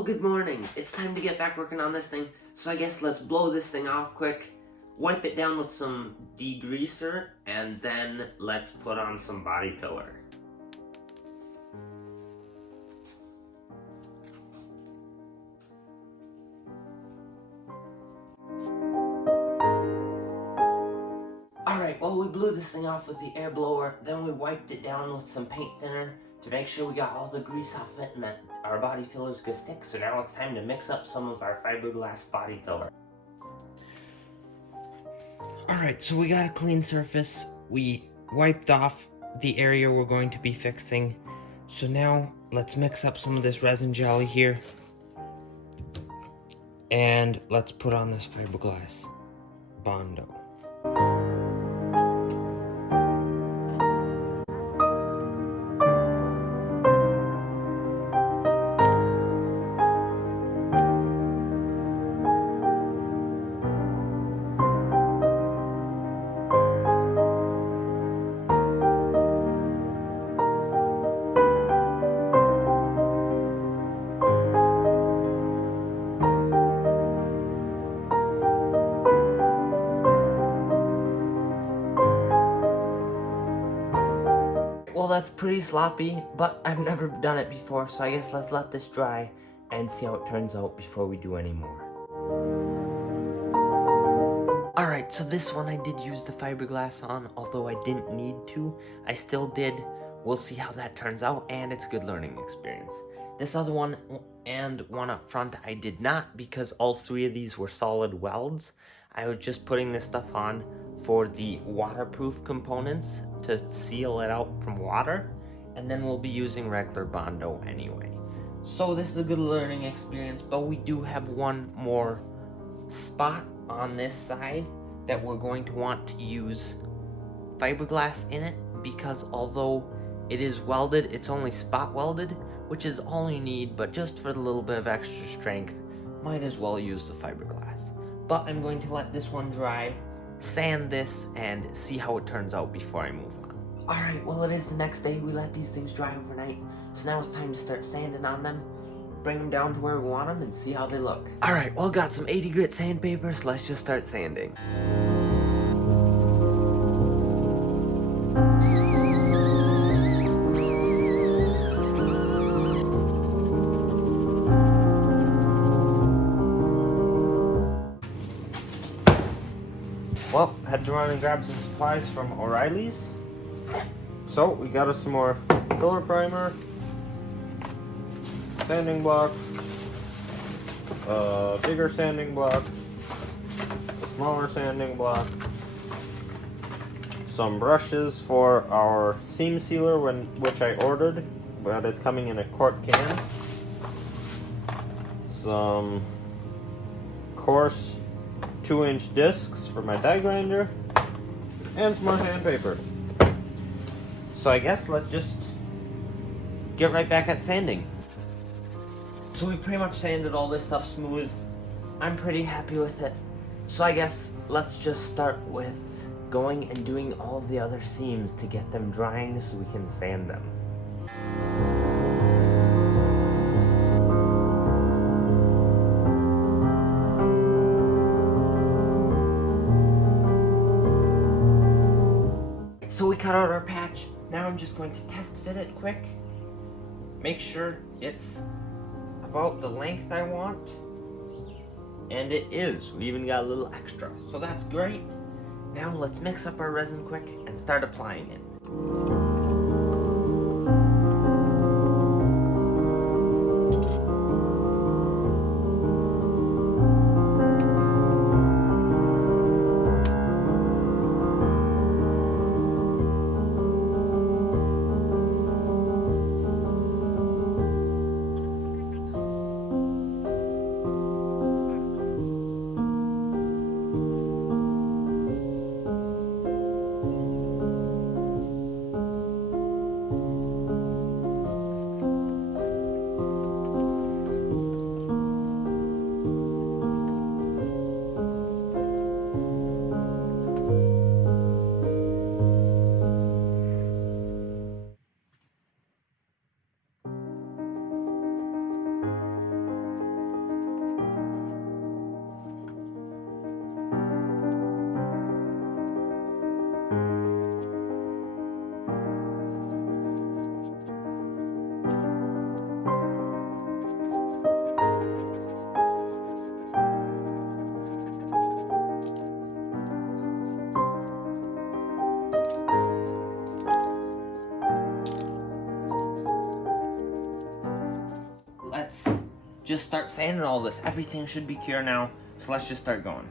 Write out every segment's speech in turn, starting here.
Well, good morning. It's time to get back working on this thing. So I guess let's blow this thing off quick, wipe it down with some degreaser, and then let's put on some body filler. Alright, well, we blew this thing off with the air blower, then we wiped it down with some paint thinner to make sure we got all the grease off it and that our body fillers could stick. So now it's time to mix up some of our fiberglass body filler. Alright, so we got a clean surface. We wiped off the area we're going to be fixing. So now let's mix up some of this resin jelly here. And let's put on this fiberglass Bondo. Well, that's pretty sloppy, but I've never done it before, so I guess let's let this dry and see how it turns out before we do any more. Alright, so this one I did use the fiberglass on, although I didn't need to. I still did. We'll see how that turns out, and it's a good learning experience. This other one and one up front I did not, because all three of these were solid welds. I was just putting this stuff on for the waterproof components to seal it out from water, and then we'll be using regular Bondo anyway. So this is a good learning experience, but we do have one more spot on this side that we're going to want to use fiberglass in it, because although it is welded, it's only spot welded, which is all you need, but just for the little bit of extra strength, might as well use the fiberglass. But I'm going to let this one dry, sand this, and see how it turns out before I move on. Alright, well, it is the next day. We let these things dry overnight, so now it's time to start sanding on them, bring them down to where we want them, and see how they look. Alright, well, got some 80 grit sandpaper, so let's just start sanding. Well, had to run and grab some supplies from O'Reilly's. So we got us some more filler primer, sanding block, a bigger sanding block, a smaller sanding block, some brushes for our seam sealer, which I ordered, but it's coming in a quart can, some coarse 2-inch discs for my die grinder, and some more sandpaper. So I guess let's just get right back at sanding. So we pretty much sanded all this stuff smooth. I'm pretty happy with it. So I guess let's just start with going and doing all the other seams to get them drying so we can sand them. So we cut out our patch. Now I'm just going to test fit it quick. Make sure it's about the length I want. And it is. We even got a little extra. So that's great. Now let's mix up our resin quick and start applying it. just start sanding all this. Everything should be cure now, so let's just start going.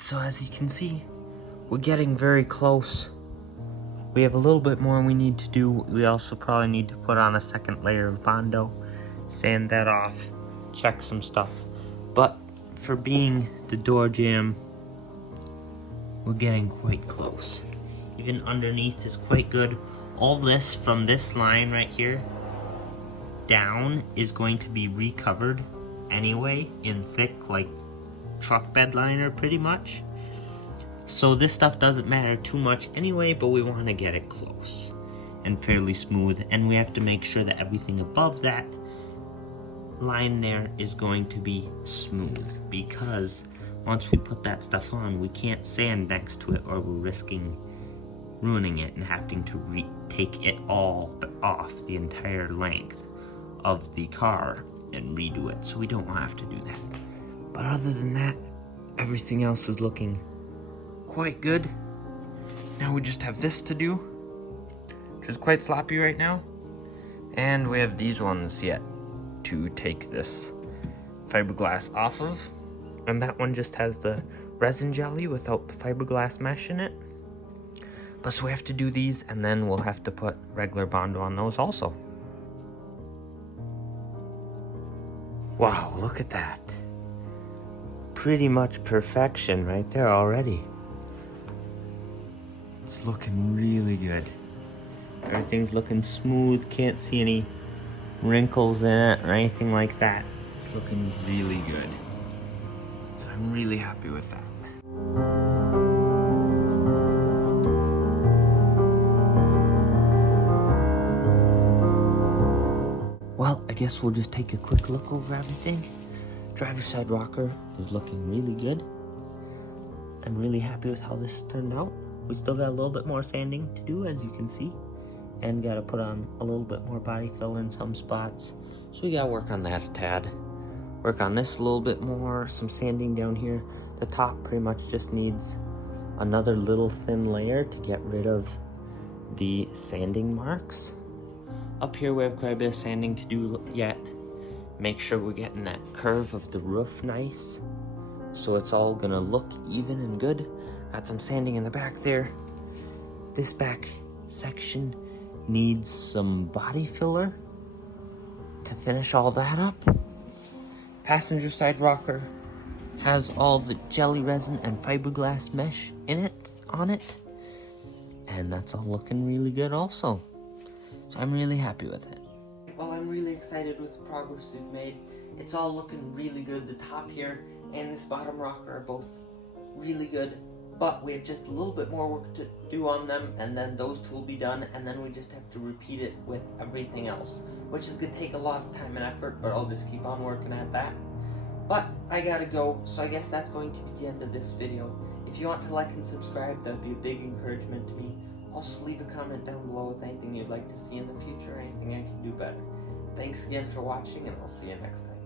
So as you can see, we're getting very close. We have a little bit more we need to do. We also probably need to put on a second layer of Bondo, sand that off, check some stuff. But for being the door jamb, we're getting quite close. Even underneath is quite good. All this from this line right here down is going to be recovered anyway in thick, like truck bed liner pretty much. So this stuff doesn't matter too much anyway, but we want to get it close and fairly smooth, and we have to make sure that everything above that line there is going to be smooth, because once we put that stuff on, we can't sand next to it or we're risking ruining it and having to take it all off the entire length of the car and redo it. So we don't want to have to do that. But other than that, everything else is looking quite good. Now we just have this to do, which is quite sloppy right now. And we have these ones yet to take this fiberglass off of. And that one just has the resin jelly without the fiberglass mesh in it. But so we have to do these, and then we'll have to put regular Bondo on those also. Wow, look at that. Pretty much perfection right there already. It's looking really good. Everything's looking smooth, can't see any wrinkles in it or anything like that. It's looking really good. So I'm really happy with that. Well, I guess we'll just take a quick look over everything. Driver's side rocker is looking really good. I'm really happy with how this turned out. We still got a little bit more sanding to do, as you can see, and got to put on a little bit more body filler in some spots. So we got to work on that a tad. Work on this a little bit more, some sanding down here. The top pretty much just needs another little thin layer to get rid of the sanding marks. Up here we have quite a bit of sanding to do yet. Make sure we're getting that curve of the roof nice, so it's all gonna look even and good. Got some sanding in the back there. This back section needs some body filler to finish all that up. Passenger side rocker has all the jelly resin and fiberglass mesh on it, and that's all looking really good also. So I'm really happy with it. Well, I'm really excited with the progress we've made. It's all looking really good. The top here and this bottom rocker are both really good, but we have just a little bit more work to do on them, and then those two will be done, and then we just have to repeat it with everything else, which is going to take a lot of time and effort, but I'll just keep on working at that. But I gotta go, so I guess that's going to be the end of this video. If you want to like and subscribe, that would be a big encouragement to me. Also leave a comment down below with anything you'd like to see in the future, or anything I can do better. Thanks again for watching, and I'll see you next time.